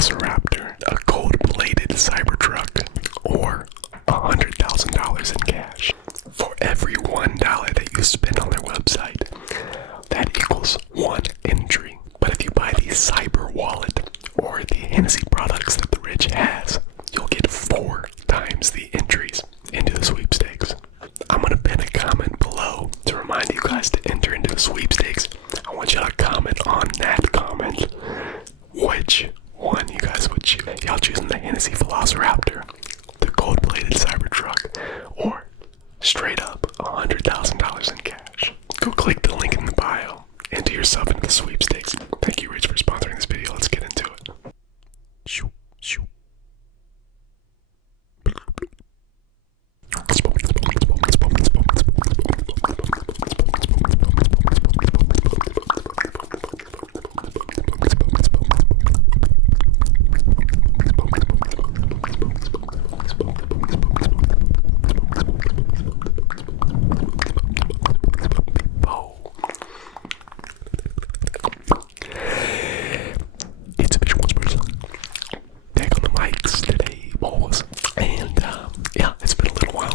Velociraptor, a gold-plated Cybertruck, or $100,000 in cash. For every $1 that you spend on their website, that equals one entry. But if you buy the Cyber Wallet or the Hennessy products that the rich has, you'll get 4 times the entries into the sweepstakes. I'm gonna pin a comment below to remind you guys to enter into the sweepstakes. I want you to comment on that comment which one you guys would choose. Y'all choosing the Hennessy Velociraptor, the gold-plated Cybertruck, or straight up $100,000 in cash? Go click the link in the bio. Enter yourself into the sweepstakes. Thank you, Rich, for sponsoring this video. Let's get into it. Shoo, shoo.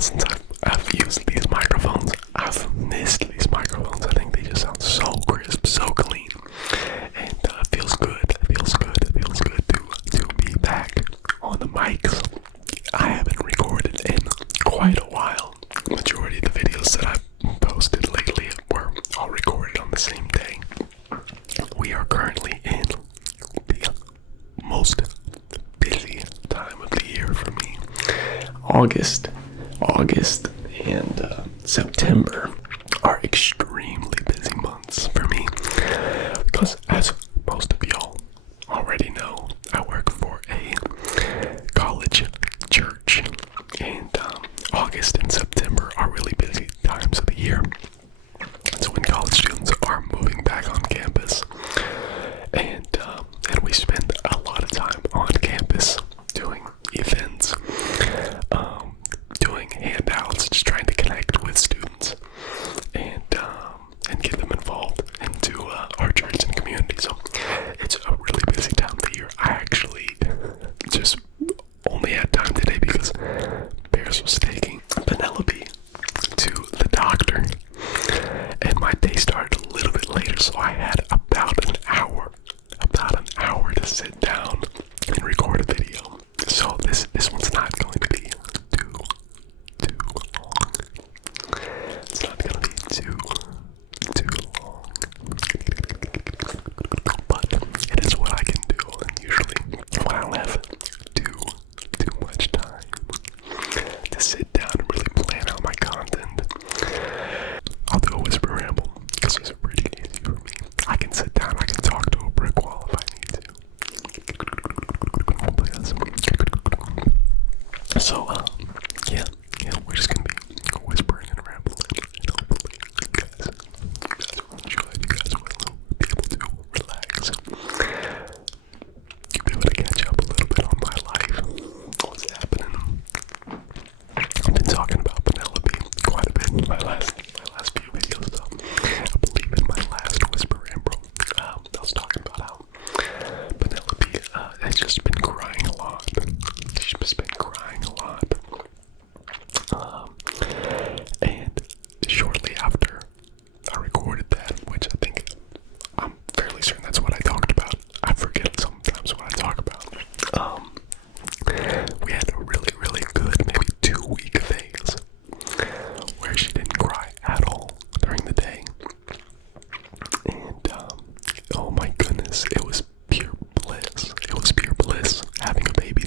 Since I've used these microphones, I've missed these microphones. I think they just sound so crisp, so clean, and it feels good. It feels good to be back on the mics. I haven't recorded in quite a while. Majority of the videos that I've posted lately were all recorded on the same day. We are currently in the most busy time of the year for me. August and September are extremely busy months for me because, as most of y'all already know, I work for a college church, and August and September are really busy times of the year. So when college students are moving back on campus, and we spend a lot of time on campus doing events, doing handouts, just trying to connect with students and get them involved into our church and community. So it's a really busy time of the year. I actually just only had time today because Bears was taking Penelope to the doctor, and my day started a little bit later, so I had about an hour to sit down and record a video. So this one's not going to be too long. It's not going to be too long. But it is what I can do, and usually when I don't have too much time to sit down and really plan out my content, I'll do a whisper ramble, because it's pretty easy for me. I can sit down, I can talk to a brick wall if I need to. So, yeah, we're just gonna be whispering and rambling, and hopefully you guys will enjoy it. You guys will be able to relax. You'll be able to catch up a little bit on my life, what's happening. I've been talking about Penelope quite a bit in my last few videos, so I believe in my last whisper ramble, I was talking about how Penelope has just been crying a lot. She's just been crying a lot. And shortly after I recorded that, which I think I'm fairly certain that's what I talked about. I forget sometimes what I talk about. We had a really, really good, maybe 2-week phase where she didn't cry at all during the day. And oh my goodness, it was pure bliss. It was pure bliss having a baby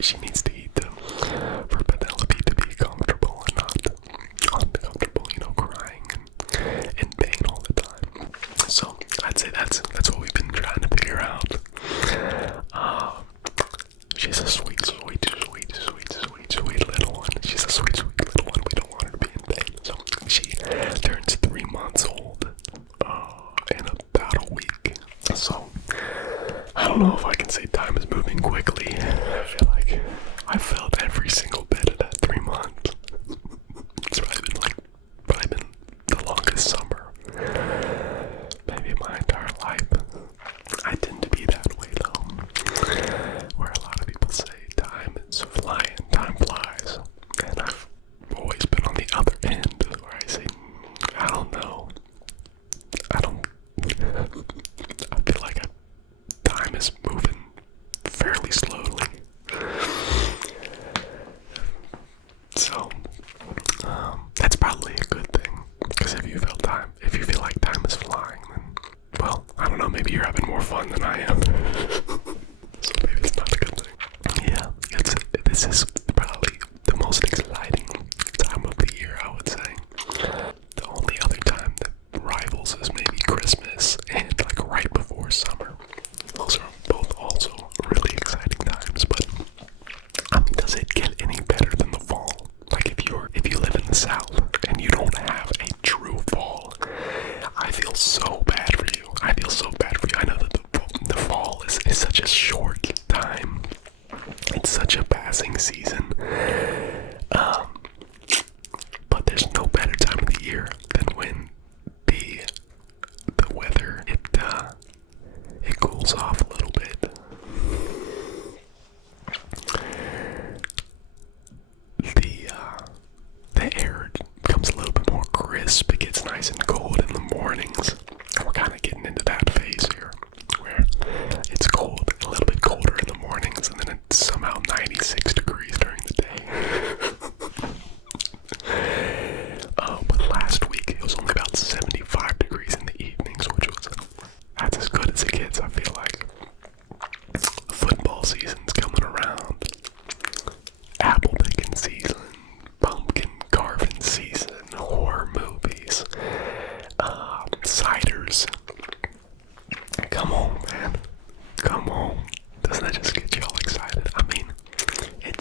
she needs to eat them for Penelope to be comfortable and not uncomfortable, crying and in pain all the time. So I'd say that's what we've been trying to figure out. She's a sweet little one. She's a sweet little one. We don't want her to be in pain. So she turns 3 months old in about a week. So I don't know if I can say time is moving quickly. I feel like I felt every single bit of that 3 months. It's probably been the longest summer, maybe my entire life. I tend to be that way though, where a lot of people say time is flying, time flies, and I've always been on the other end where I say, I don't know, I feel like time is moving fairly slowly. So that's probably a good thing, because if you feel like time is flying, then, well, I don't know, maybe you're having more fun than I am. So maybe it's not a good thing. Yeah, this is probably the most exciting time of the year, I would say. The only other time that rivals is maybe Christmas and like right before summer. Those are both also really exciting times, but I mean, does it get any better than the fall? Like if you live in the South and you don't have a true fall, I feel so bad for you. I know that the fall is such a short time. It's such a passing season. But there's no better time of the year than when the weather it cools off a little bit. The air becomes a little bit more crisp. It gets nice and cold in the mornings. We're kind of getting into that phase here, where it's cold, a little bit colder in the mornings, and then it's somehow 96 degrees during the day. But last week it was only about 75 degrees in the evenings, that's as good as it gets, I feel like. Football season's coming around. Apple picking season. Pumpkin carving season. Horror movies. Ciders. Come on, man. Come on. Doesn't that just get you all excited? I mean, it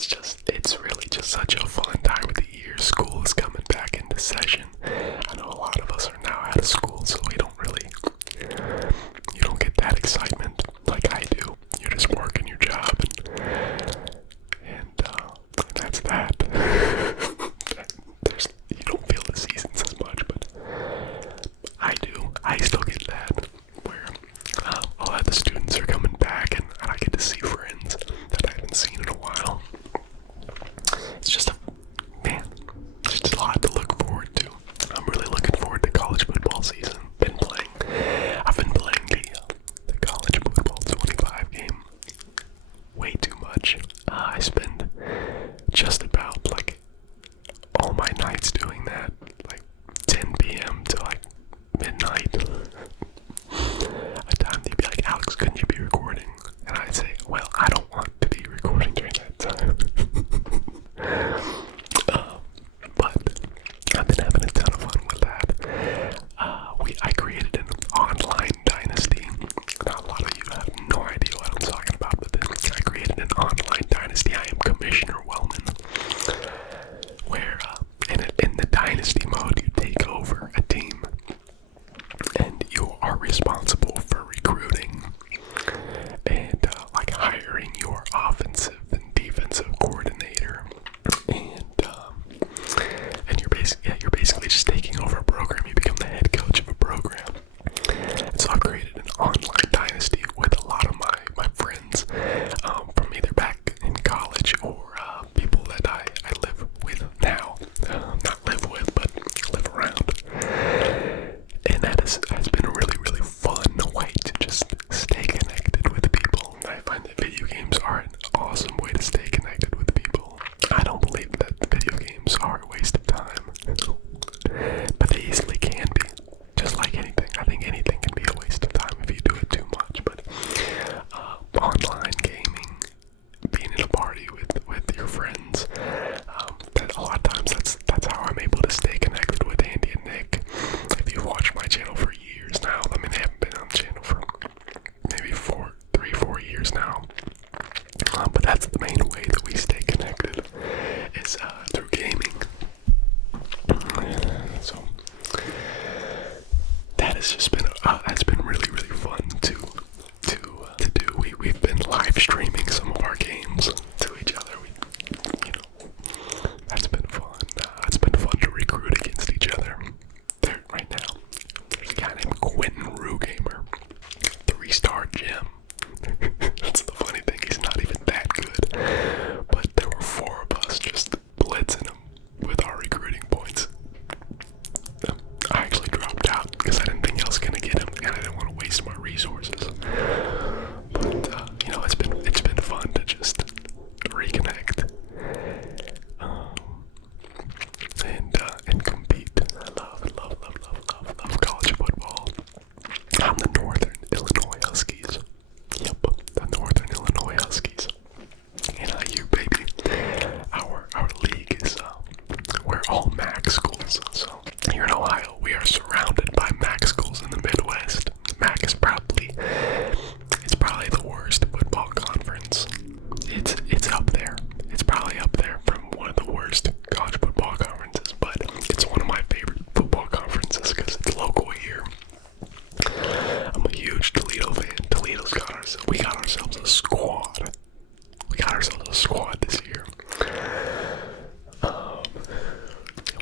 squad this year.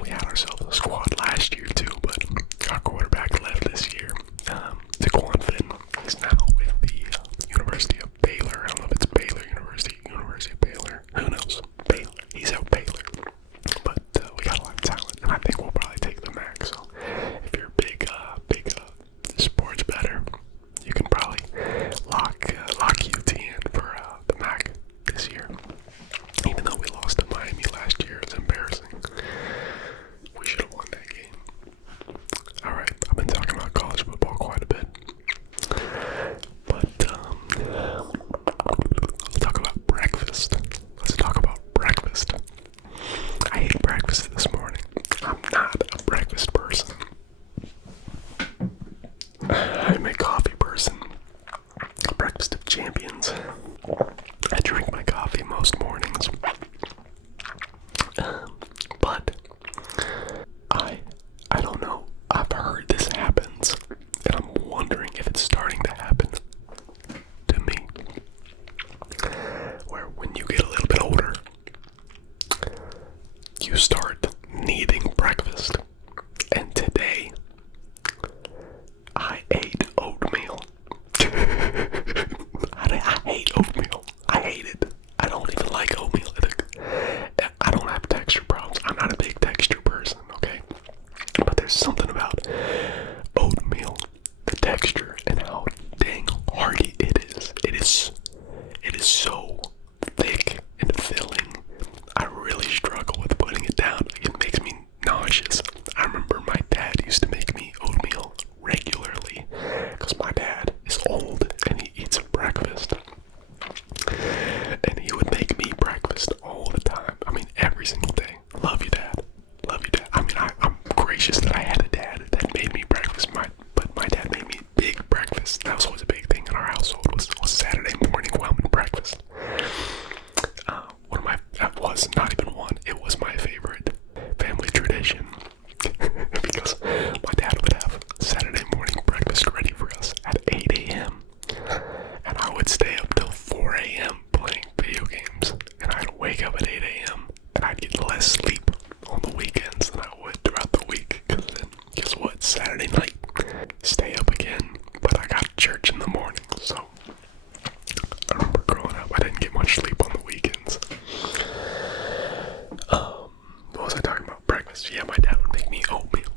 We had ourselves a squad last year too, but our quarterback left this year. Daquan Finn is now with the University of Baylor. I don't know if it's Baylor University of Baylor. Who knows? Baylor. He's out Baylor. But we got a lot of talent, and I think we'll probably take the MAC. So if you're a big sports better, you can probably lock UT in for the MAC this year. Even though we lost to Miami last year, it's embarrassing. We should have won that game. Alright, I've been talking about college football quite a bit. But, let's talk about breakfast. Let's talk about breakfast. I ate breakfast this morning. I'm not a breakfast person. I'm a coffee person. Breakfast of champions. I drink my coffee most mornings. But I don't know. I've heard this happens, and I'm wondering if it's starting to happen to me. Where when you get a little bit older, you start needing breakfast. And today, I ate oatmeal. I hate oatmeal. I hate it. I don't even like oatmeal. I don't have texture problems. I'm not a big texture person, okay? But there's something about oatmeal, the texture, and how dang hearty it is. It is so thick and filling. I really struggle with putting it down. It makes me nauseous. I remember my dad used to make me oatmeal regularly because my dad is old and he eats breakfast. And he would make me breakfast all the time. I mean, every single day. Love you, Dad. Love you, Dad. I mean, I'm gracious that I had a dad that made me breakfast. But my dad made me big breakfast. That was always a big thing in our household. Was Saturday morning Wellman breakfast. Not even one. It was my favorite family tradition because my dad would have Saturday morning breakfast ready for us at 8 a.m. and I would stay up till 4 a.m. playing video games, and I'd wake up at 8 a.m. and I'd get less sleep on the weekends than I would throughout the week, because then guess what? Saturday night, stay up again, but I got church in the morning. So I remember growing up, I didn't get much sleep on the weekends. What was I talking about? Breakfast. Yeah, my dad would make me oatmeal,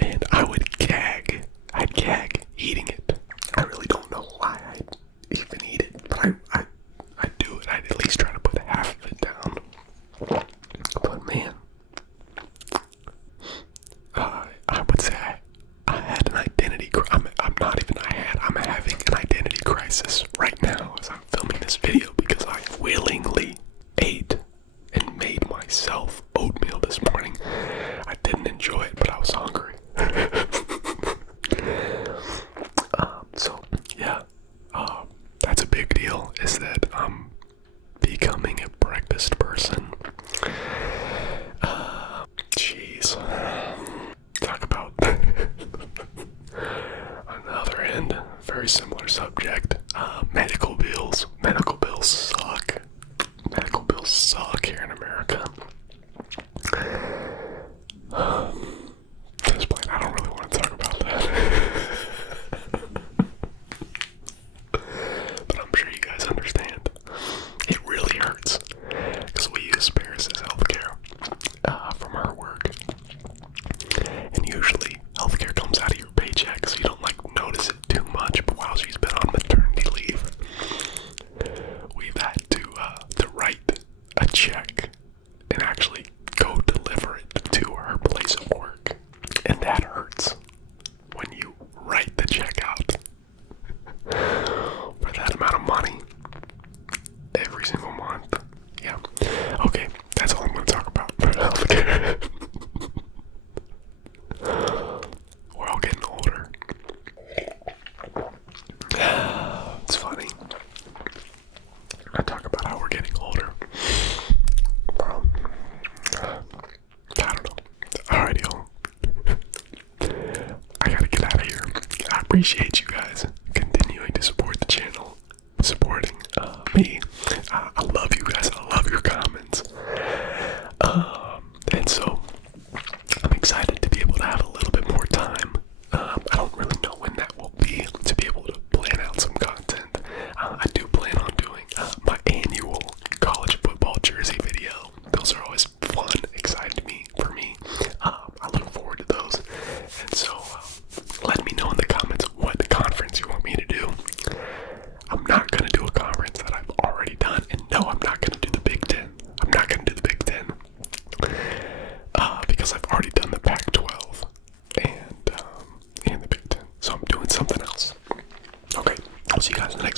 and I would gag. I'd gag eating it. I really don't know why I'd even eat it, but I'd do it. I'd at least try to put half of it down. But man, I would say I had an identity crisis. I'm having an identity crisis right now as I'm filming this video, because I willingly ate and made myself oatmeal this morning. I didn't enjoy it, but I was hungry. So yeah, that's a big deal, is that I'm becoming a breakfast person. Jeez. Talk about another end, very similar subject. Medical bills. Medical bills suck. Medical bills suck here in America. This point, I don't really want to talk about that. But I'm sure you guys understand. It really hurts, because we use Paris as healthcare from her work. And usually, healthcare comes out of your paycheck, so you don't notice it too much. But while she's been on maternity leave, we've had to write a check and actually go deliver it to her place of work. And that hurts when you write the check out for that amount of money every single month. Yeah. Okay, that's all I'm going to talk about for healthcare. We're all getting older. It's funny. I talk about how we're getting older. I don't know. Alright, y'all. I gotta get out of here. I appreciate you guys continuing to support the channel, supporting me. I love you guys. I love your see you guys in the next